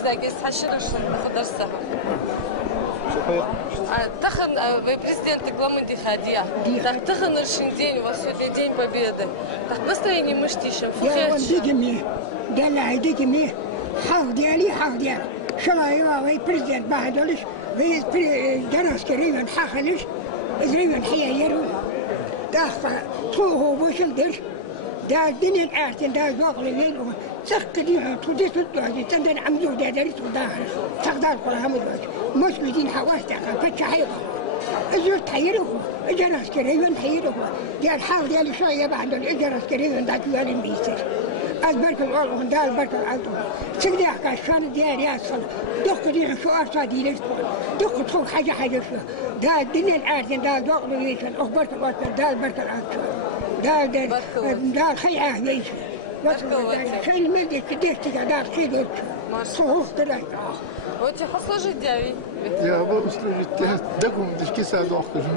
Mirzages haşırışın kadarsa. Тахын президенты Гламынди Хадия. Так тахын ршин день у вас сегодня день победы. Так настроение мыштишем. يا وديك مي قال لها هديك مي حظ ديالي حظ ديالك شرايوا وي بريزيدنت بعدولش وي جرس كريم حاخلش زريم حيا يرو داخ تروه وشلدش دا الدنيا الارتن دا زوقلين سقدي تودي تودي تندن عمزو دا دريت وداخل تقدر قرام الوجه مش بدين حواسك فتش حيوه اجرت حيره اجر عسكري حيره ديال حال ديال شويه بعد الاجر عسكري ذاك ديال الميسر البرك والله دا البرك العطو سقدي عشان ديال ياسر دق دي شو ارصادي ليش دق تخوك حاجه شو دا الدنيا الارض دا ذوق ليشن اخبرك الوقت دا البرك العطو دا خيعه ليش بس شيء المدي كديش تقدر خير صوف طلعت Вот я послужить, Дяви. Я буду служить, декому дешки саду охкажу.